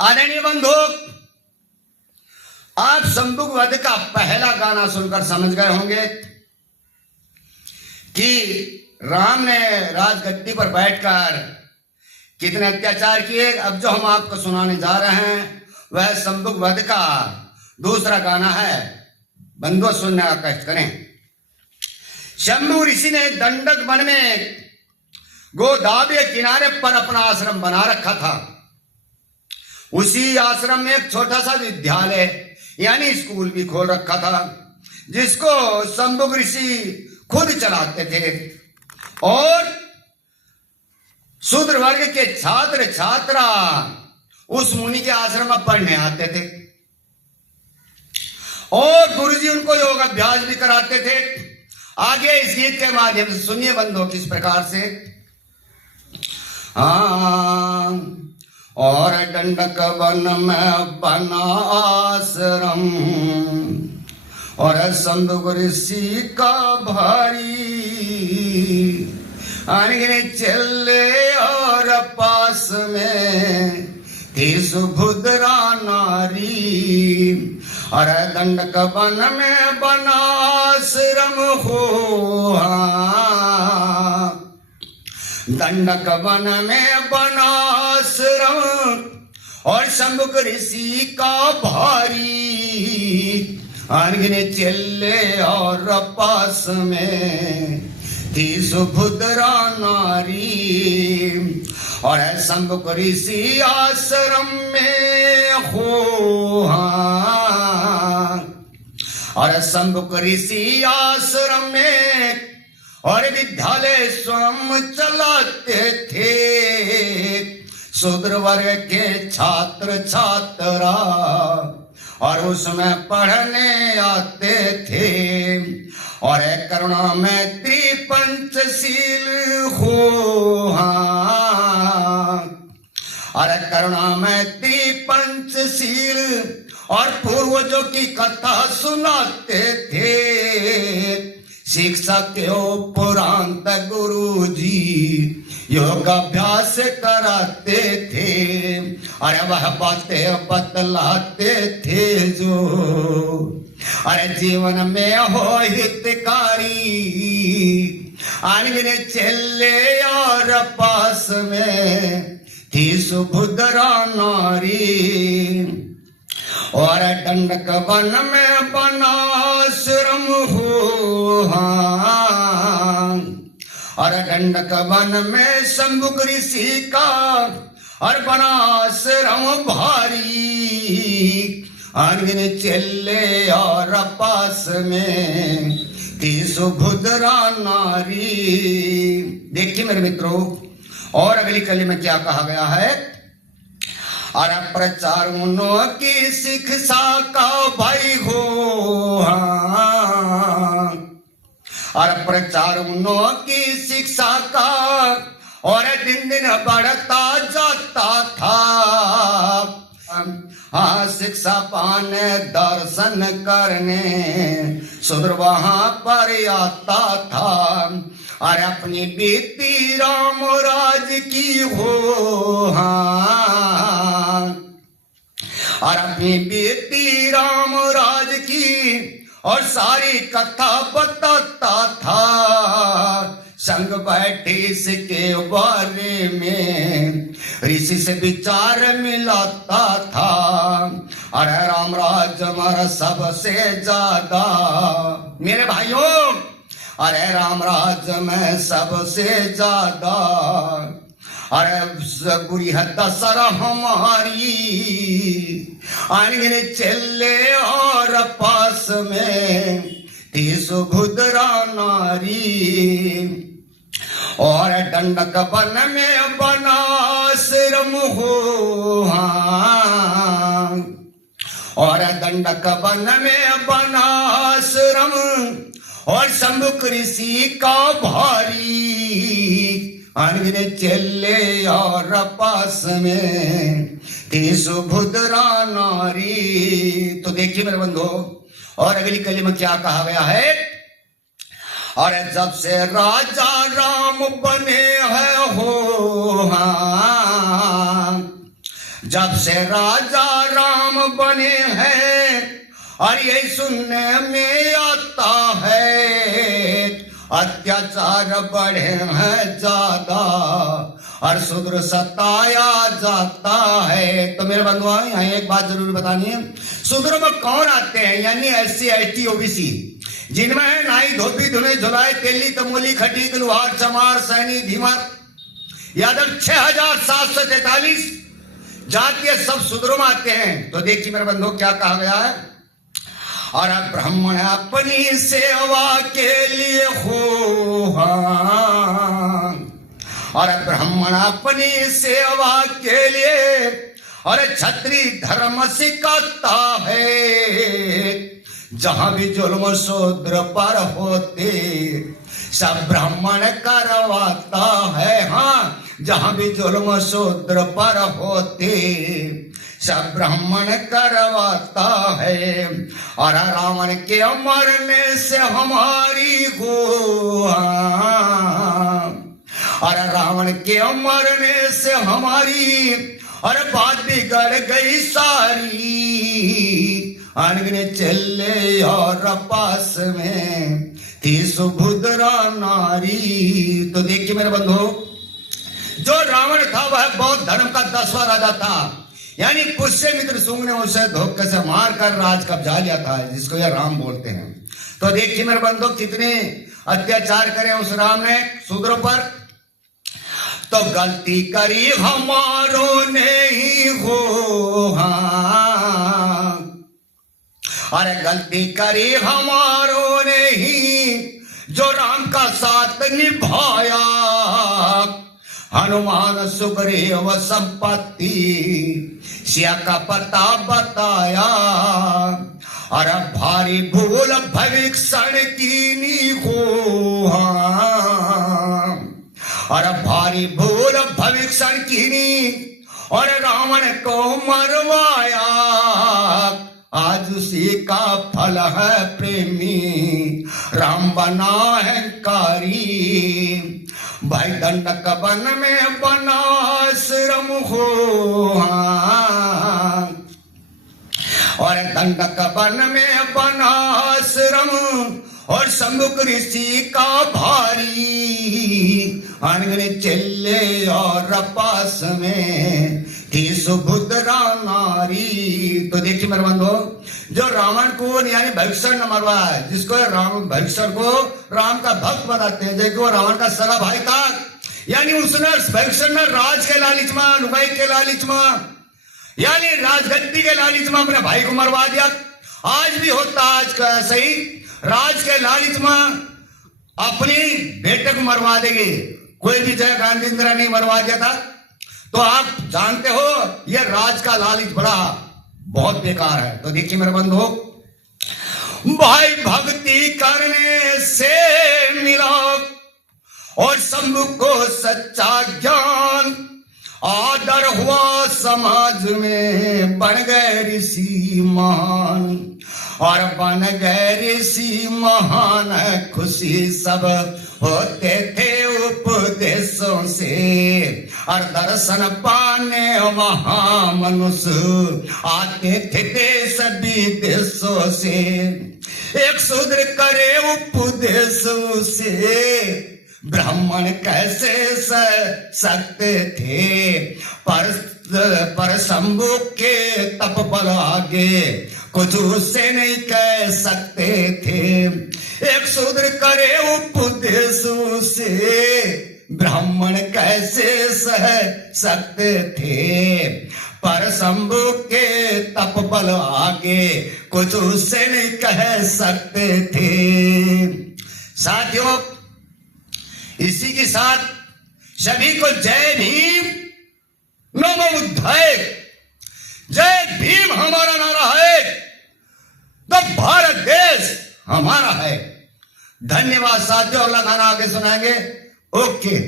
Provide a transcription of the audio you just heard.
आदरणीय बंधु, आप शंभुक वध का पहला गाना सुनकर समझ गए होंगे कि राम ने राजगद्दी पर बैठकर कितने अत्याचार किए। अब जो हम आपको सुनाने जा रहे हैं वह शंभुक वध का दूसरा गाना है। बंधु सुनने का कष्ट करें। शंभु ऋषि ने दंडक वन में गोदावरी के किनारे पर अपना आश्रम बना रखा था। उसी आश्रम में एक छोटा सा विद्यालय यानी स्कूल भी खोल रखा था, जिसको शंभुक ऋषि खुद चलाते थे और शूद्र वर्ग के छात्र छात्रा उस मुनि के आश्रम में पढ़ने आते थे और गुरुजी उनको योग अभ्यास भी कराते थे। आगे इस गीत के माध्यम से सुनिए बंधुओं किस प्रकार से। और दंडक वन में बना आश्रम और शंभुक ऋषि का भारी अनगिने चले और पास में थी सुभद्रा नारी। और दंडक वन में बना आश्रम हो, दंडक वन में बना आश्रम और शंभुक ऋषि का भारी अनगिने चले और पास में थी सुभद्रा नारी। और शंभुक ऋषि आश्रम में हो, और शंभुक ऋषि आश्रम में और विद्यालय स्वयं चलाते थे। शूद्र वर्ग के छात्र छात्रा और उसमें पढ़ने आते थे। और करुणा मैत्री पंचशील हो, और करुणा मैत्री पंचशील और पूर्वजों की कथा सुनाते थे। शिक्षा के उपरांत गुरुजी योगाभ्यास कराते थे और वह बातें बतलाते थे जो अरे जीवन में हो हितकारी। अनगिने चले और पास में थी सुभद्रा नारी। और दंडक वन में बना आश्रम हो, और दंडक वन में शंभुक ऋषि का और बना आश्रम भारी अनगिने चले और पास में थी सुभद्रा नारी। देखिए मेरे मित्रों, और अगली कली में क्या कहा गया है। और प्रचार मुनों की शिक्षा का भाई हो, और प्रचार मुनों की शिक्षा का और दिन दिन बढ़ता जाता था। शिक्षा पाने दर्शन करने शूद्र वहां पर आता था। और अपनी बीती राम राज की हो, और अपनी बीती राम राज की और सारी कथा बताता था। संग बैठे इसके बारे में ऋषि से विचार मिलाता था। अरे राम राज हमारा सबसे ज्यादा मेरे भाइयों, अरे राम राज में सबसे ज्यादा अरे बुरी है दशहरा हमारी। अनगिने चले और पास में थी सुभद्रा नारी। और दंडक वन में बना आश्रम हो, और दंडक वन में बना आश्रम और शंभुक ऋषि का भारी अनगिने चले और पास में थी सुभद्रा नारी। तो देखिए मेरे बंधु, और अगली कली में क्या कहा गया है। और जब से राजा राम बने हैं हो, जब से राजा राम बने हैं और ये सुनने में आता है अत्याचार बढ़े हैं ज्यादा और शूद्र सताया जाता है। तो मेरे बंधुओं यहाँ एक बात जरूर बतानी है, शूद्र में कौन आते हैं? यानी SC ST OBC, जिनमें है नाई धोबी धुने झुलाए तेली तमोली खटीक लुहार चमार सैनी धीमर यादव 6743 जातीय सब शूद्रों में आते हैं। तो देखिए मेरे बंधुओं क्या कहा गया है, और ब्राह्मण अपनी सेवा के लिए हो, और ब्राह्मण अपनी सेवा के लिए और छत्री धर्म सिखाता है। जहां भी जुल्म शूद्र पर होते सब ब्राह्मण करवाता है। हाँ, जहां भी जुल्म शूद्र पर होते सब ब्राह्मण करवाता है। और रावण के मरने से हमारी हो, और रावण के मरने से हमारी और बात बिगड़ गई सारी। अनगिने चले और पास में थी सुभद्रा नारी। तो देखिए मेरे बंधु, जो रावण था वह बौद्ध धर्म का 10वां राजा था, यानी पुष्यमित्र शुंग ने उसे धोखे से मार कर राज कब्जा लिया था, जिसको यह राम बोलते हैं। तो देखिए मेरे बंधु कितने अत्याचार करे उस राम ने शूद्रों पर। तो गलती करी हमारों ने ही हो, अरे गलती करी हमारों ने ही जो राम का साथ निभाया। हनुमान सुग्रीव संपत्ति सिया का पता बताया, अरे भारी भूल भविष्य की हो, अरे भारी भूल भविष्य की और रावण को मरवाया। आज उसी का फल है प्रेमी राम बना अहंकारी। भाई दंडक वन में बना आश्रम हो, और दंडक वन में बना आश्रम और शंभुक ऋषि का भारी। अनगिने चले और पास में थी सुभद्रा नारी। तो देखिए मेरे बंधु, जो रावण को यानी भविष्य न मरवाया, जिसको राम भविष्य को राम का भक्त बताते हैं, देखो रावण का सगा भाई था, यानी उसने भविष्य ने राज के लालच में, लुगाई के लालच में, यानी राजगद्दी के लालच में अपने भाई को मरवा दिया। आज भी होता आज का ऐसे ही, राज के लालच में अपनी बेटे को मरवा देंगे। कोई भी जय गांधी इंदिरा नहीं मरवा दिया था। तो आप जानते हो यह राज का लालच बड़ा बहुत बेकार है। तो देखिए मेरे बंधु, भाई भक्ति करने से मिला और शंभु को सच्चा ज्ञान, आदर हुआ समाज में, बन गए ऋषि महान, और बन गए ऋषि महान। खुशी सब होते थे उपदेशों से, और दर्शन पाने वहां मनुष्य आते थे देश विदेशों से। एक शूद्र करे उपदेश से ब्राह्मण कैसे सकते थे, पर शंभु के तप बल आगे कुछ उससे नहीं कह सकते थे। एक शूद्र करे उपदेश से ब्राह्मण कैसे सह सकते थे, पर शंभु के तप बल आगे कुछ उससे नहीं कह सकते थे। साथियों, इसी के साथ सभी को जय भीम, नमो बुद्धाय। जय भीम हमारा नारा है, तो भारत देश हमारा है। धन्यवाद साथियों, अगला गाना आगे सुनाएंगे। ओके।